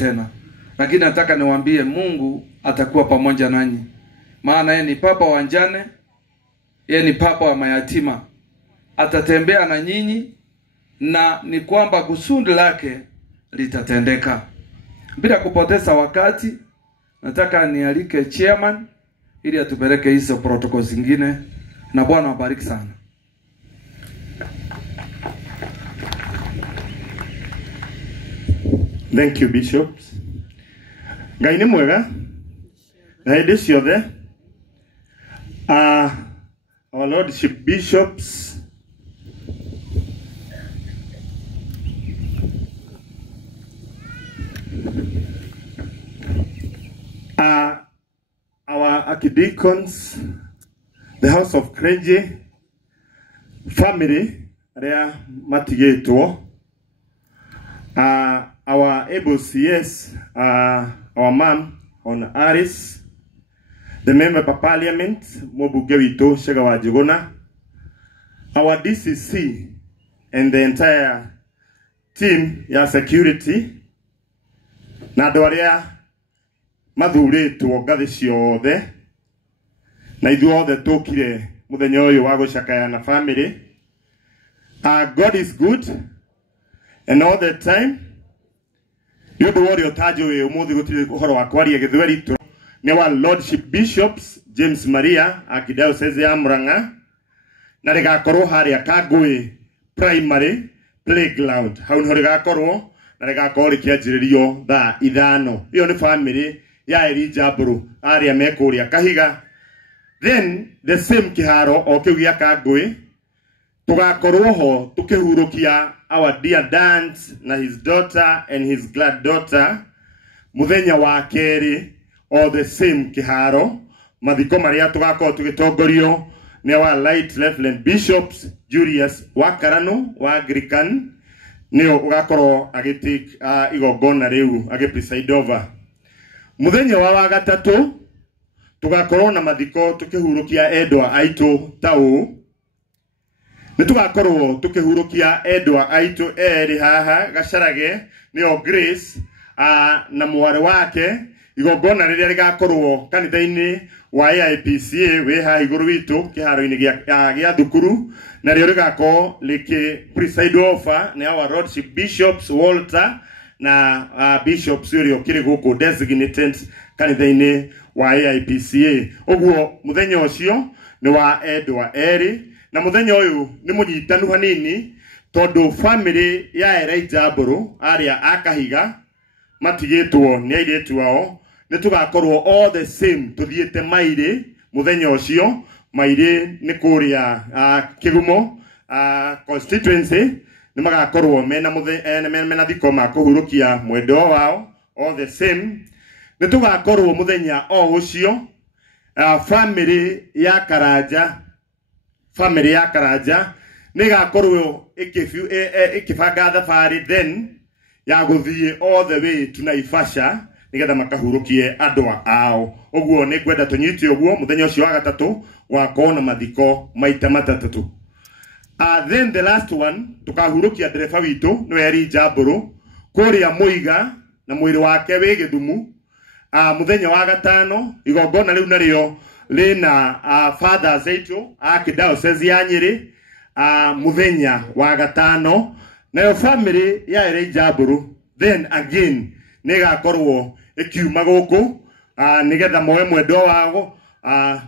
tena. Lakini nataka niwaambie Mungu atakuwa pamoja nanyi. Maana yeye ni papa wa wajane, yeye ni papa wa mayatima. Atatembea na nyinyi na ni kwamba kusudi lake litatendeka. Bila kupoteza wakati, nataka nialike chairman ili atupeleke hizo protocol zingine, na Bwana wabariki sana. Thank you, bishops. Ngai ni mwega. Na hĩndĩ ciothe our lordship bishops our archdeacons, the house of clergy, family aria matigĩtwo, our able CS, our mom on Aris, the member of parliament Mobunge witu Shega wa Njuguna, our DCC and the entire team ya security, na andũ arĩa mathuurĩtwo ngathĩ ciothe, na ithuothe tũkire mũthenya ũyũ wa gũcakaya na family. God is good and all the time. Yũndũ wothe ũtanjũĩ ũmũthĩ gũtirĩ ũhoro wa kwaria Gĩthweri tu. Nĩ wa lordship bishops James Maria Archdiocese ya Murang'a, na rĩgakorwo harĩa Kangũĩ primary playground. Hau niho rĩgakorwo na rĩgakorwo rĩkĩanjĩrĩrio thaa 5. Ĩyo nĩ family ya Elijah Mburu arĩa me kũrĩa Kahiga. Then the same kĩharo o kĩu gĩa Kangũĩ tugakorwo ho tukĩhurũkia our dear Dance na his daughter and his glad daughter muthenya wa kerĩ o the same kiharo. Mathiko marĩa tugakorwo tũgĩtongorio nĩ wa Light Reverend Bishops Julius Wakarano wa Anglican, nĩo ũgakorwo agĩtake igongona rĩu agĩpreside over. Muthenya wa gatatũ tugakorwo na mathiko tukĩhurũkia endwa aitũ ta ũũ. Nitugakorwo tukihurukia endwa aitu eri haha Gacarage nio Grace na mwari wake. Igongona riria rigakorwo kanitha-ini wa AIPCA we ha iguru witu kiharo-ini gia thukuru, na rio rigakorwo liki preside over ni our lordship bishops Walter na bishops urio kiri guku designated kanitha-ini wa AIPCA. Oguo muthenya ucio ni wa endwa eri. Na muthenya ũyũ nĩ mũnyitanu hanini tondu family ya Elijah Mburu aria Akahiga matigĩtwo nĩ airĩtu ao. Nĩ tugakorwo all the same tuthiĩte Mairĩ muthenya ũcio. Mairĩ nĩ kũrĩa Kĩgumo constituency. Nĩ magakorwo mena thiko ma kũhurũkia mwendwa wao all the same. Nĩ tugakorwo muthenya o ũcio family ya Karanja nigakorwo ikibanga thabarĩ then ya guthie all the way to Naivasha nigetha makahurukie andwa ao. Oguo ni kwenda tunyite oguo muthenya ucio wa gatatũ wakorwo na mathiko maita matatũ. Then the last one tukahurukia ndereba witu no Elijah Mburu kuria Muiga na mwiri wake wi Githumu. Muthenya wa gatano igongona riu nario lina fathers aitu Archdiocese ya Nyĩrĩ muthenya wa gatano. Nayo family ya Elijah Mburu then again nigakorwo ikiuma guku nigetha moe mwendwa wago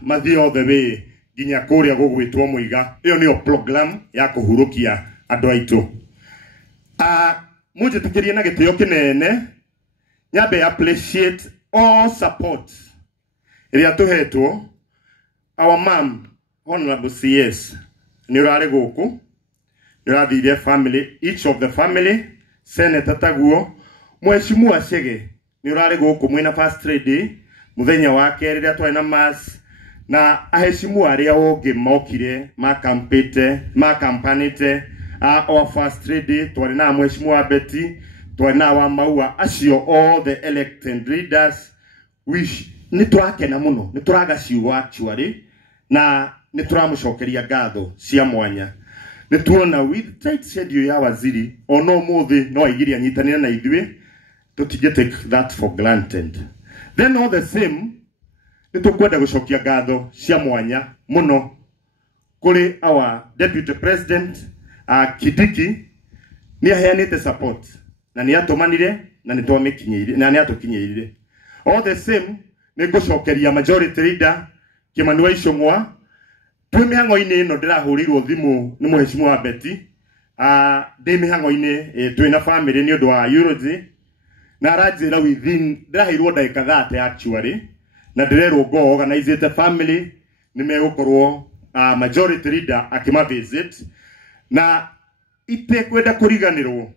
mathie all the way nginya kuria gugwitwo Muiga. Iyo niyo program ya kuhurukia andu aitu. Munjitikirie na gitio kinene nyabe appreciate all support iria tuhetwo. Our mom honorable CS ni urare guku irathire family, each of the family, Senator Taguo, Mheshimiwa Chege ni urare guku mwina first lady muthenya wa kerĩ rĩrĩa twarĩ na mass, na aheshimiwa aria onge mokire makampanite our first lady twarĩ na Mheshimiwa Betty, twarĩ na wa Maua, acio all the elected leaders wish ni turakena muno, ni turaga ciugo actually, na ni turamucokeria ngatho cia mwanya. Ni tuona with tight schedule ya waziri ono muthi no aigiria nyitanira na ithuĩ tutige take that for granted. Then all the same nitukwenda gucokia ngatho cia mwanya muno kuri our deputy president Kidiki ni aheanite support na ni atumanire na ni twamikinyire na ni atukinyire. All the same nigucokeria majority leader Kimani Waicung'wa twi mihango-ini ino ndirahurirwo thimu ni muheshimiwa wa Beti ndi mihango-ini twina family ni undu wa eulogy na aranjira within ndiraheirwo ndagika 30 actually na ndirerwo go organize the family ni megukorwo majority leader akima visit na itekwenda kuriganirwo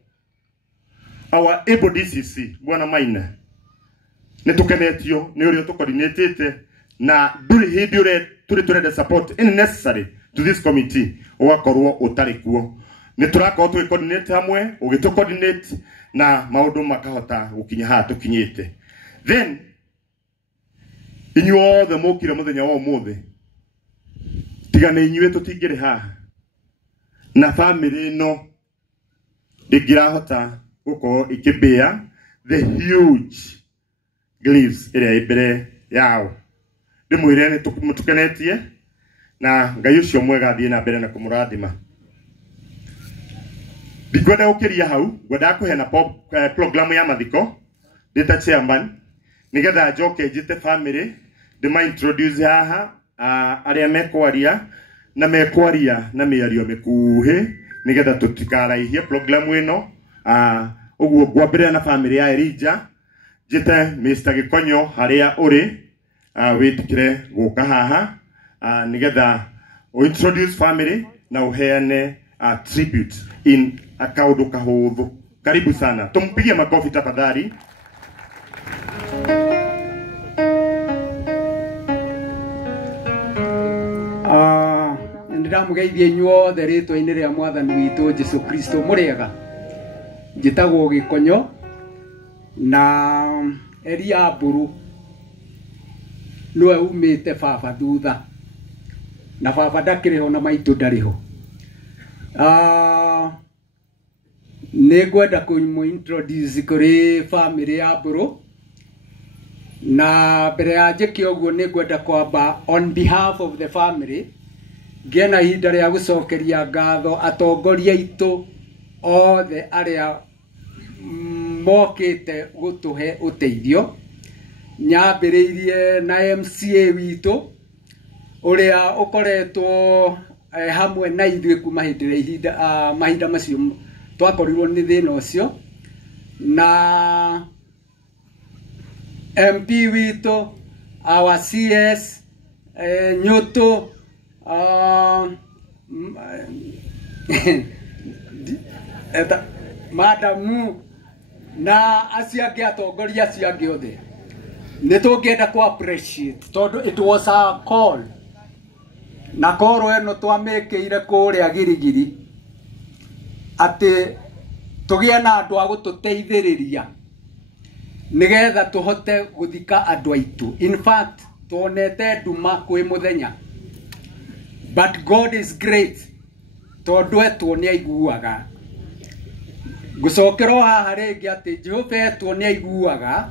our able DCC bwana Maina nitukenetio ni urio tukoordinatete na nduri hindi ure turenda support in necessary to this committee ugakorwo utari kuo ni turakorwo twi coordinate hamwe ugito coordinate na maundu makahota gukinya ha tukinyite. Then inyuo the mukire muthenya wa umuthi tigane inyuĩ tutingire ha na family no ndingirahota gukorwo ikibea the huge griefs iria ibere yao. Ndimwire ni mutukenetie na Ngai ucio mwega thie na mbere na kumurathima. Ndikwenda gukiria hau ngwenda kuhena program ya mathiko ndita chairman nigetha njoke njite family ndima introduce haha aria mekwaria na miario mikuhi nigetha tutikaraihie program ino uguo ngwambire na family ya Elijah njite Mr. Gikonyo haria uri witikire guka haha nigetha introduce family na uheane tribute in akaudu kahudhu. Karibu sana, tumpigie makofi tafadhali. Ndiramugeithia inyuothe ritwa-ini ria mwathani witu Jesu Kristo. Muriega, njitagwo Gikonyo na Eria Mburu niwe umite baba thutha na baba ndakiriho na maitu ndariho. Ni gwenda kumu introduce kuri family ya Mburu na mbere ya njike uguo ni gwenda kwamba on behalf of the family ngena ihinda ria gucokeria ngatho atongoria itu othe aria mokite gutuhe uteithio, nyambiriirie na MCA witu uria ukoretwo hamwe na ithuĩ kuma hindi mahinda macio twakorirwo ni thina ucio, na MP witu our CS Nyutu madamu na aciange atongoria aciange othe ni tungenda ku appreciate tondu it was a call na koro eno twamekire kuria girigiri ati tugie na andu a gututeithiriria nigetha tuhote guthika andu aitu. In fact tuonete nduma kwi muthenya, but God is great tondu etwo ni aiguaga. Gucokero haha ringi ati Jehova etwo ni aiguaga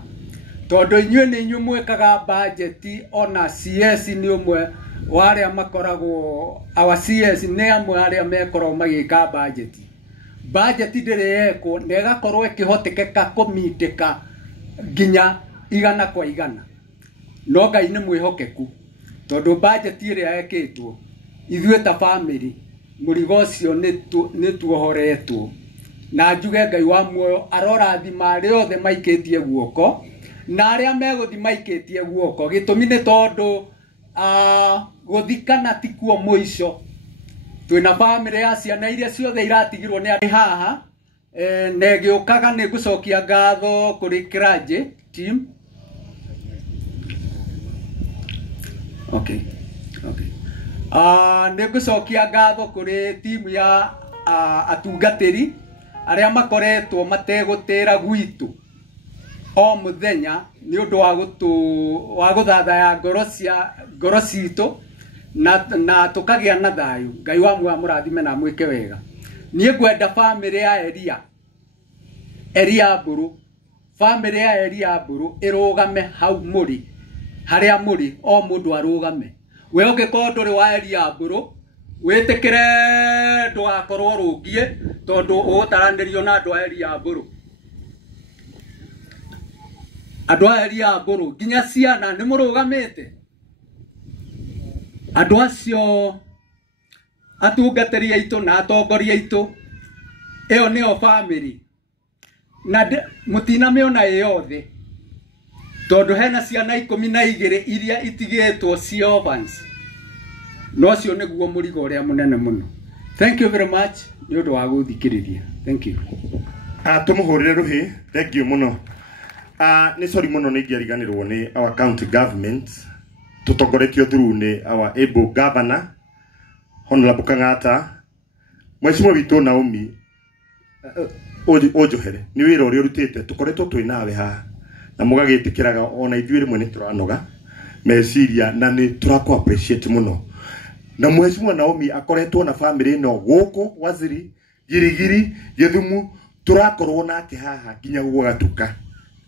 tondu inyuĩ ni inyuĩ mwekaga budget ona CS ni umwe wale makoragwo our CS ni amwe aria mekorwo magika budget ndireyeko nega korwo ikihotekeka kumiteka ginya igana kwa igana. No Ngai ni mwihokeku tondu budget iria yekitwo ithuĩ ta family murigo ucio ni tuohoretwo, na njuge Ngai wa muoyo arorathima aria othe maikitie guoko na aria meguthi maikitie guoko. Gitumi ni tondu guthikana tikuo muico. Twina family ya ciana iria ciothe iratigirwo ni ari haha na giukaga ni gucokia ngatho kuri Kiraje team. Okay. Ni gucokia ngatho kuri team ya atungatiri aria makoretwo mategutira gwitu o muthenya ni undu wa guthathaya ngoro citu na tukagia na thayu. Ngai wa mwa murathime na mwike wega. Nie ngwenda family ya Eria Mburu family ya Eliaburu irugame hau muri haria muri o mundu arugame we ungikorwo nduri wa Eliaburu witikire ndugakorwo rungie tondu ugutaranĩrio na andu a Eliaburu andu a Eliaburu nginya ciana ni murugamite andu acio atungatĩri aitũ na atongoria aitũ ĩyo nĩyo family na mutinamĩona yothe tondu hena ciana 12 iria itigĩtwo ciovans no cio nĩguo mũrigo ũrĩa mũnene mũno. Thank you very much nĩ ũndũ wa gũthikĩrĩria. Thank you. Tumuhũrĩre rũhĩ. Thank you mũno. Nĩ sorry mũno nĩ ingĩariganĩrwo nĩ our county government tutongoretio through nĩ our able governor Honorable Kang'ata. Mheshimiwa witũ Naomi ojohere ni wĩra ũrĩa ũrutĩte tukoretwo twĩ nawe haha na mũgagĩtĩkĩraga ona ithuĩ rĩmwe nĩ tũranoga meciria na nĩ tũrakũ appreciate mũno na Mheshimiwa Naomi akoretwo na family ĩno gũkũ Waziri Girigiri Gĩthumu tũrakorwo nake haha nginya gũgatuka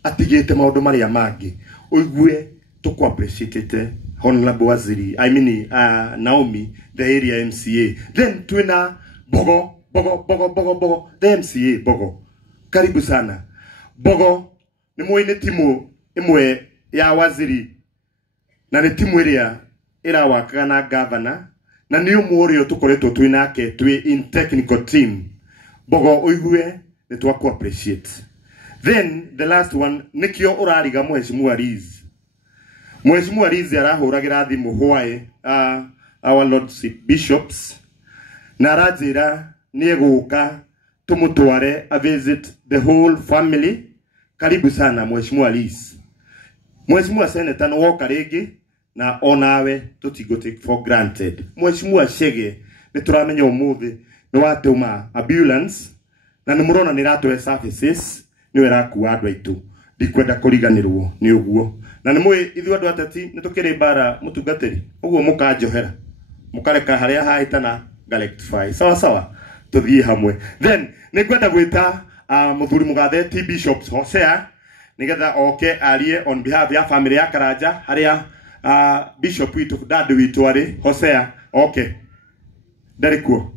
atigĩte maũndũ marĩa mangĩ ũigue tũkũ appreciate Honorable Waziri Naomi the area MCA then twina Bogo the MCA Bogo karibu sana Bogo ni muine timu imwe ya waziri na ni timu iria irawakaga na governor na ni umurio tukoretwo twinake twi in technical team Bogo uigue ni twaku appreciate. Then the last one nikio urariga Mheshimiwa Riz arahuragira thimu hwae our lordship bishops na arajira ni eguka tumutware a visit the whole family. Karibu sana Mheshimiwa Riz. Mheshimiwa Senator no woka ringi na onawe tutigo take for granted. Mheshimiwa Chege ni turamenya umuthi no watuma ambulance na ni murona ni ratwe services ni weraku andu aitu ndikwenda kuriganirwo ni uguo na ni mwe ithu andu atati ni tukiri bara mutungatiri uguo mukanjohera mukareka haria haitana galectify sawa tuthie hamwe. Then ni kwenda gwita muthuri mugatheti bishops Hosea nigetha oke arie on behalf ya family ya Karanja haria bishop witu dad witu ari Hosea okay ndarikuo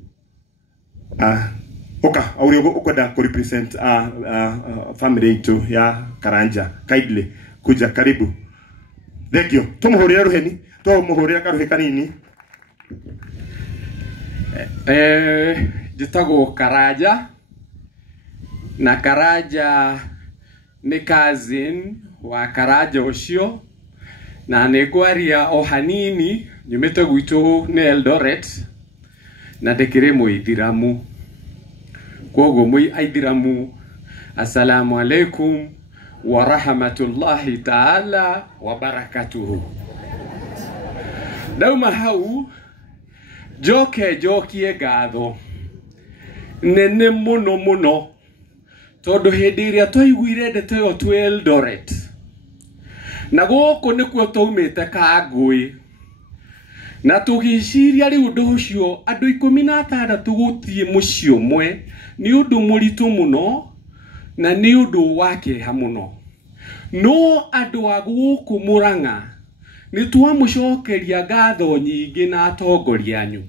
oka aurio ukwenda ku represent family yetu ya Karanja kindly kuja karibu. Thank you. Tumuhurira ruheni tumuhurira karuhe kanini jitagwo Karanja na Karanja ni cousin wa Karanja ucio na negwaria o hanini nyumite gwitu ni Eldoret na ndekire muithiramu kogo mui aithiramu assalamu alaikum wa rahmatullahi ta'ala wa barakatuhu. Dauma hau jokie gatho nene muno tondu hindi iria twaiguire ndeto yo twi Eldoret na guku nikuo taumite Kangui na tugiciria riu undu ucio andu 16 guthie muci umwe ni undu muritu muno na ni undu wake hamuno no andu aguku Murang'a ni twamucokeria ngatho nyingi na atongoria anyu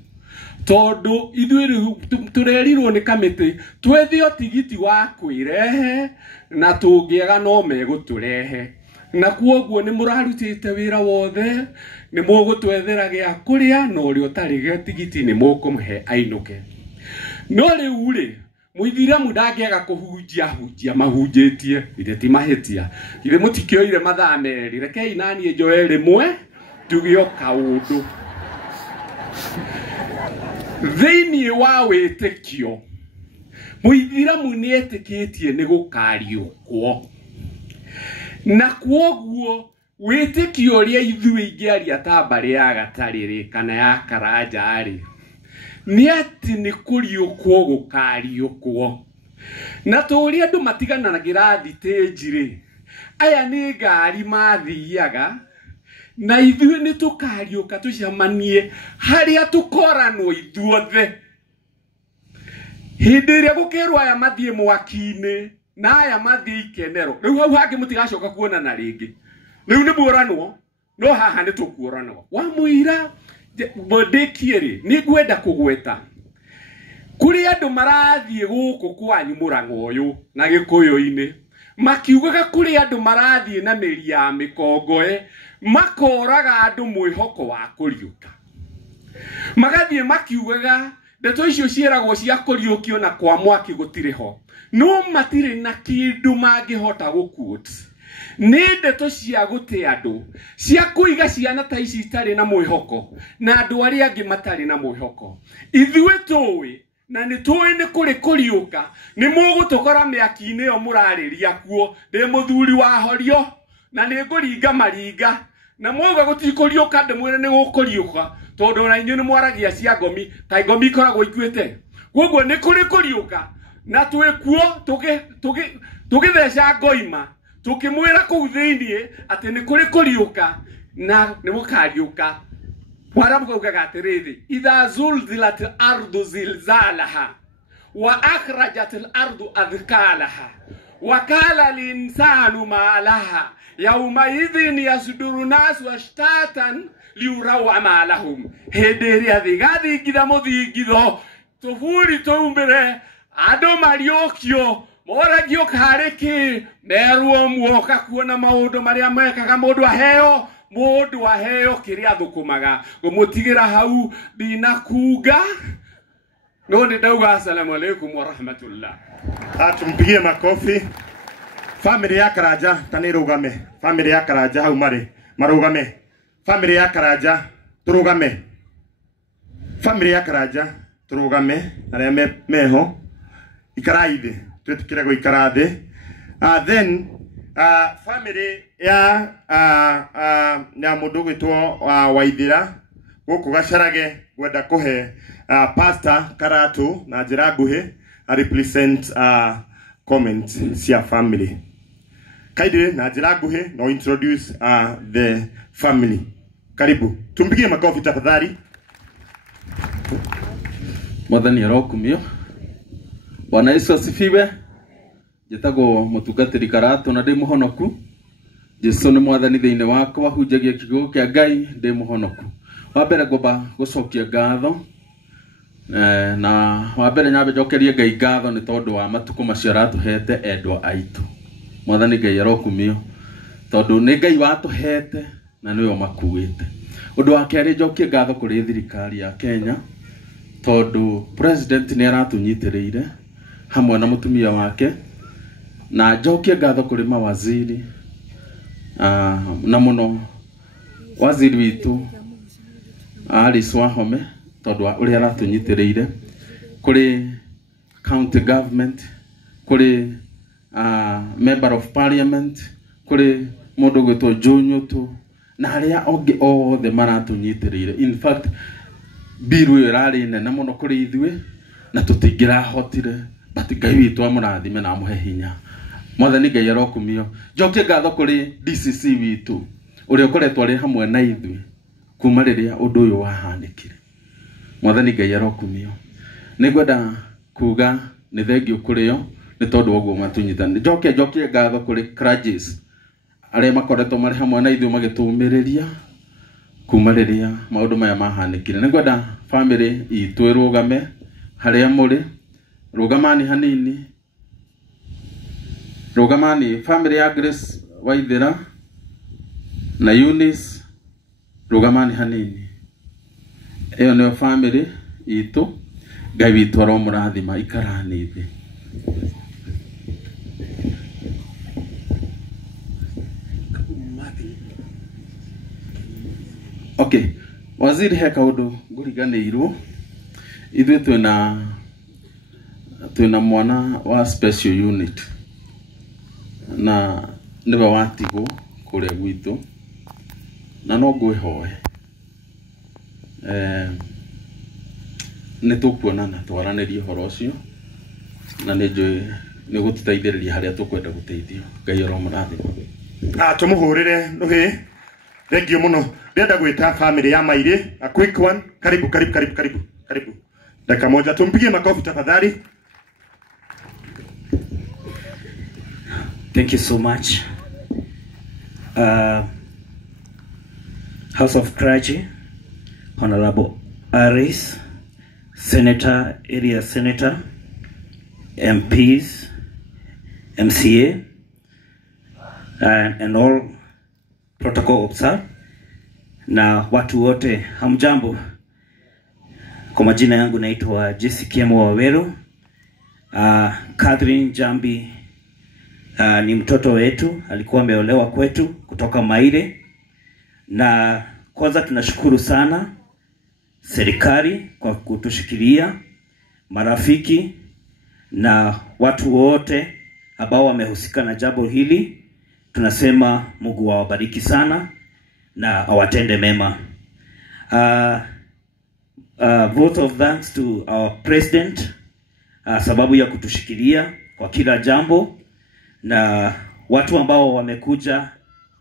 tondu ithuĩ turerirwo ni kamiti twethio tigiti wa kwirehe na tungiega no meguturehe na kuoguo ni murarutite wira wothe ni mugutwethera gya kuria no uri utarige tigiti ni mukumuhe ainuke no riu ri muithiramu ndangiaga kuhunjia mahunjitie ire ti mahitia ire mutikioire mathaa meri rekei nani njoe rimwe tugio kaundu thĩinĩ wa wĩtĩkio muithiramu ni etikitie ni gukariũkwo na kuoguo wĩtĩkio ũrĩa ithuĩ ingĩaria ta mbarĩ ya Gatarĩ kana ya Karanja rĩ ni ati ni kuriũkwo gukariũkwo na tũrĩa andũ matiganagĩra thitĩnji rĩ aya ni ngari mathiaga na ithuĩ ni tukariũka tucemanie haria tukoranwo ithuothe hindi ĩrĩa gũkĩrwo aya mathie mwaki-inĩ na aya mathi ikenero riu hau hangi mutigacoka kuonana ringi riu ni muranwo no haha ni tukuoranwo wa muira bodekieri ni gwenda kugweta kuri andu marathie guku kwanyu Murang'a uyu na Gikuyu-ini makiugaga kuri andu marathie na meri ya mikongoe makoraga andu mwihoko wa kuriuka magathie makiugaga ndeto icio cieragwo cia kuriukio na kwa mwaki gutire ho no matire na kindu mangihota guquote ni ndeto cia guti andu cia kuiga ciana ta ici itari na mwihoko na andu aria angi matari na mwihoko ithuĩ tuwi na ni tuwi ni kuri kuriuka ni mugutokora miaki-ini yo murariria kuo ndi muthuri wa horio na ni nguringa maringa na mwoga gutikuriuka ndimwire ni gukuriuka tondu na inyu ni mwaragia cia ngomi kai ngomi ikoragwo ikuite guguo ni kuri kuriuka na twi kuo tugitheca ngoima tukimwira kuu thiini ati ni kuri kuriuka na ni mukariuka warabu kugaga atiriri idha zulzilat al-ardu zilzalaha wa akhrajat al-ardu adhkalaha wa qala al-insanu ma laha yawma idhin yasduru nas washtatan liuraw amalahum hederi athigathi githa muthingitho tufuri tumbire ando mariokio moragio kariki merwo muoka kuona maundu maria mekaga mundu aheo kiria thukumaga gumutigira hau dinakuga no ni dauga assalamu alaykum wa rahmatullah. Tumpigie makofi. Family ya Karaja tanirugame. Family ya Karaja hau marugame. Family ya Karaja turugame. Family ya Karaja turugame aria meho ikaraithe twetikire go ikarathe. Then family ya mundu gwitwo Waithira guku Gacarage gwenda kuhe Pastor Karatu na njira nguhi represent comments cia family. Kaide na njira nguhi no introduce the family. Karibu. Tumpigie makofi tafadhali. Mwathani arokumio. Bwana Yesu asifiwe. Jetago mutungatiri Karatu na ndi muhonoku. Jesu ni mwathani thiini wakwa hunjagia kiugo kia Ngai ndi muhonoku. Wambere ngomba gucokia ngatho na wambere nyambe njokerie Ngai ngatho ni tondu wa matuko macio aratuhete endwa aitu. Mwathani Ngai arokumio tondu ni Ngai watuhete na niwe makuite. Undu wa keri njokie ngatho kuri thirikari ya Kenya tondu president ni aratunyitiriire hamwe na mutumia wake na njokie ngatho kuri mawaziri na muno waziri witu Alice Wahome tondu uri aratunyitiriire kuri county government kuri member of parliament kuri mundu gwitwo Junyutu na aria ongi othe maratunyitiriire. In fact biru irari nene muno kuri ithuĩ na tutingirahotire but Ngai witu amurathime na amuhe hinya. Mwathani Ngai arokumio. Njokie ngatho kuri DCC witu uria ukoretwo ari hamwe na ithuĩ kuma riria undu uyu wahanikire. Mwathani Ngai arokumio. Nigwenda kuga ni thengio kurio ni tondu oguo matunyitani. Njokie ngatho kuri Clergies aria makoretwo mari hamwe na ithuĩ magitumiriria kuma riria maundu maya mahanikire. Nigwenda family itu irugame haria muri rugamani hanini. Rugamani family ya Grace Waithira na Eunice rugamani hanini. Eyo ni family itu Ngai witu aromurathima ikarani thi. Okay, waziri he kaundu nguriganirwo ithuĩ twina mwana wa special unit na niwe watigwo kuria gwitu na no ngwihoe ni tukuonana twaranirie horo ucio na ni njui ni gutiteithĩrĩria haria tukwenda guteithio. Ngai aromurathima. Tumuhurire nuhi. Thank you muno. Ndenda gwita family ya Mairi a quick one. Karibu. Dakika moja tumpigie makofi tafadhali. Thank you so much. House of Clergy, Honorable Aris, Senator, Area Senator, MPs, MCA, and all protocol observed. Na watu wote hamjambo. Kwa majina yangu naitwa Jesse Kiemo Waweru. Catherine Jambi ni mtoto wetu, alikuwa ameolewa kwetu kutoka Maire. Na kwanza tunashukuru sana serikali kwa kutushikilia, marafiki na watu wote ambao wamehusika na jambo hili. Tunasema Mungu awabariki sana na awatende mema. Vote of thanks to our president sababu ya kutushikilia kwa kila jambo, na watu ambao wamekuja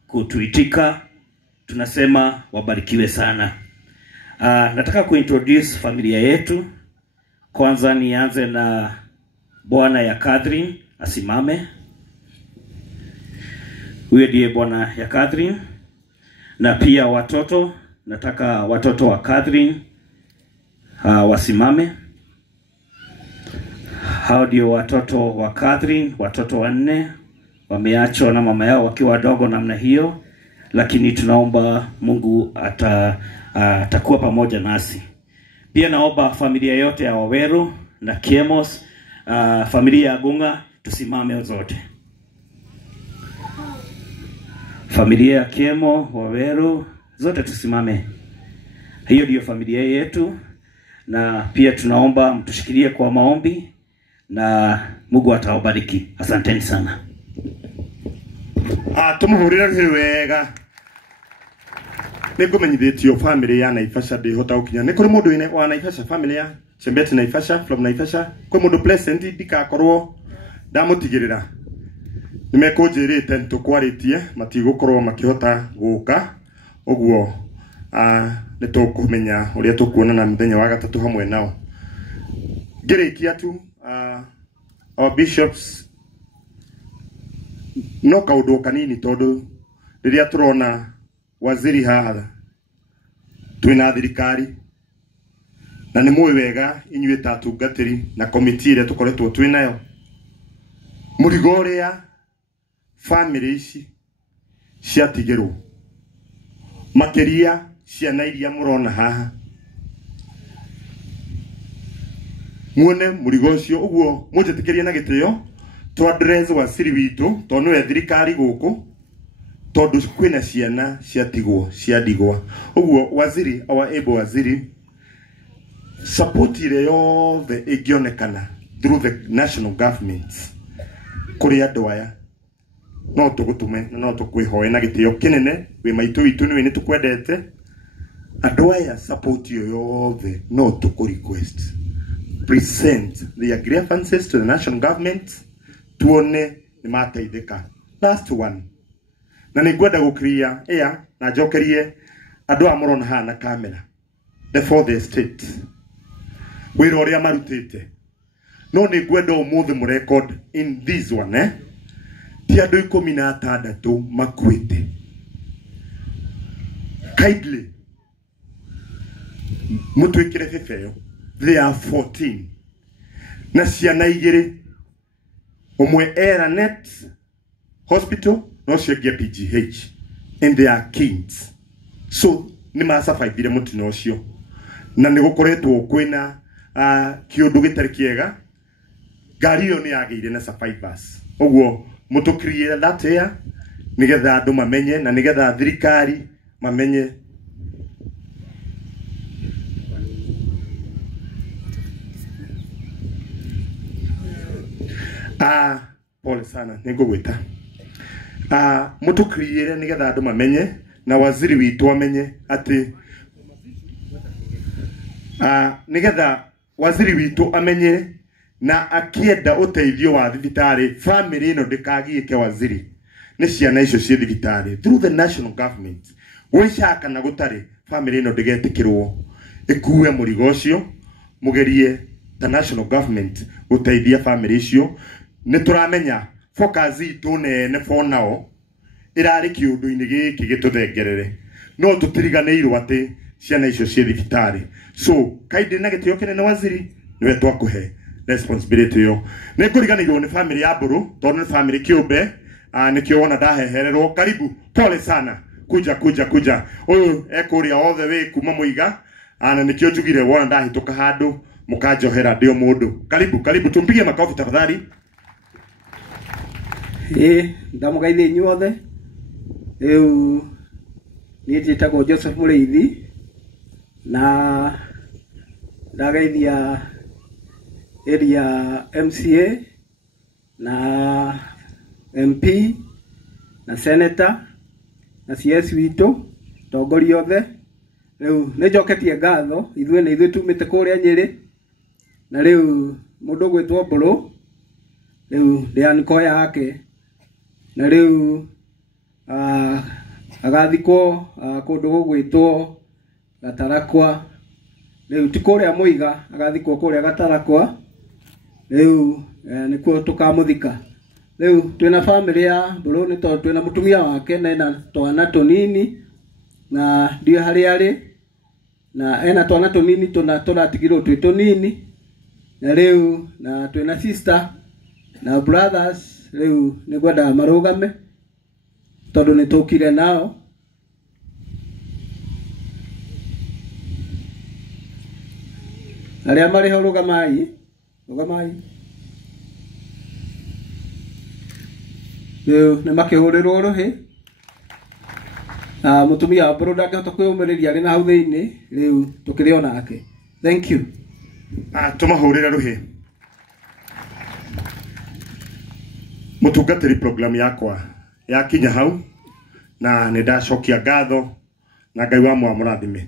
kutuitika tunasema wabarikiwe sana. Nataka kuintroduce familia yetu. Kwanza nianze na bwana ya Catherine, asimame. Huyo ndiye bwana ya Catherine. Na pia watoto, nataka watoto wa Catherine wasimame. Hao ndio watoto wa Catherine, watoto 4 wameachwa na mama yao wakiwa wadogo namna hiyo, lakini tunaomba Mungu atakuwa pamoja nasi. Pia naomba familia yote ya Waweru na Kiemos, familia ya Gunga, tusimame zote. Familia ya Kiemo, Waweru, zote tusimame. Hiyo ndio familia yetu, na pia tunaomba mtushikilie kwa maombi na Mungu atawabariki. Asanteni sana. Tumuhurira wega. Nigumenyithitio family ya Naivasha ndi hota ukinya. Ni kuri mundu ine wa Naivasha family ya Chembeti Naivasha from Naivasha. Kwi mundu pleasant ndikakorwo ndamutigirira. Nimekujirite ntukwaritie matigukorwo makihota guka. Uguo nitukumenya uria tukuonana muthenya wa gatatu hamwe nao. Ngirikia tu our bishops no kaundu kanini tondu riria turona waziri haha twina thirikari na ni mwe wega inyuĩ ta atungatĩri na komiti ĩrĩa tukoretwo twinayo mũrigo ũrĩa family ici ciatigĩrwo makĩria ciana iria mũrona haha muone mũrigo ũcio. Ũguo mũnjĩtĩkĩrie na gĩtĩo to address waziri witũ tondu we thirikari gũkũ tondu kwina ciana ciatigwo ciadigwa. Uguo waziri, our able waziri, support ile yothe igionekana through the national government kuri andu aya no tugutume no tukwihoe na gitio kinene we maitu witu ni ni tukwendete andu aya support iyo yothe no tuku request present their grievances to the national government tuone ni mateithika. Last one na ningwenda gukria na njokerie andu amurona ha na kamera before the state wira uria marutite no ningwenda umuthi mu record in this one ti andu 16 makwite kindly mutwikire fefeyo they are 14 na ciana igiri umwe Eranet hospital no ciagia PGH and they are kids, so ni masafaithire mutino ucio na ni gukoretwo kwina kiundu gitari kiega ngari iyo ni yageire na survivors. Uguo mutukiriye that here nigetha andu mamenye na nigetha thirikari mamenye pole sana ningugwita mutukiriye nigetha andu mamenye na waziri witu amenye ati nigetha waziri witu amenye na akienda uteithio wa thibitari family ino ndikagiike waziri ni ciana icio cie thibitari through the national government wishaka na gutari family ino ndigetikirwo ikuwe murigo ucio mugerie the national government uteithia family icio ni turamenya focus itu nene for now irari kiundu-ini giki gituthengerere no tutiriganirwo ati ciana icio cie thibitari so kaindi na gitio kinene waziri niwe twakuhe responsibility yo nikuriganirwo ni family ya Mburu tondu ni family kiumbe nikio wona ndahehererwo karibu pole sana kuja uyu ekuria all the way kuma Muiga na nikio njugire wona ndahituka handu mukanjohera ndio mundu karibu tumpigie makofi tafadhali ndamugaithie inyuothe riu ni njitagwo Joseph Mureithi na ndagaithia area MCA na MP na senator na CS witu tongori othe riu ni njoketie ngatho ithuĩ tumite kuria Nyeri na riu mundu gwitwo Mburu riu ndianikoya yake na riu agathikwo kundu gugwitwo Gatarakwa riu ti kuria Muiga agathikwo kuria Gatarakwa riu nikuo tukamuthika riu twina family ya Mburu ni to twina mutumia wake na twana tunini na ndio hari na ena twana tunini tunatigirwo twi tunini na riu na twina sister na brothers riu ni gwenda marugame tondu ni tukire nao aria mari ho rugamai riu ni makihurirwo ruhi mutumia wa Mburu ndangihota kwiyumiriria ari na hau thiini riu tukirio nake thank you tumahurire ruhi mutungatiri program yakwa yakinya hau na ni ndacokia ngatho na Ngai wa mwamurathime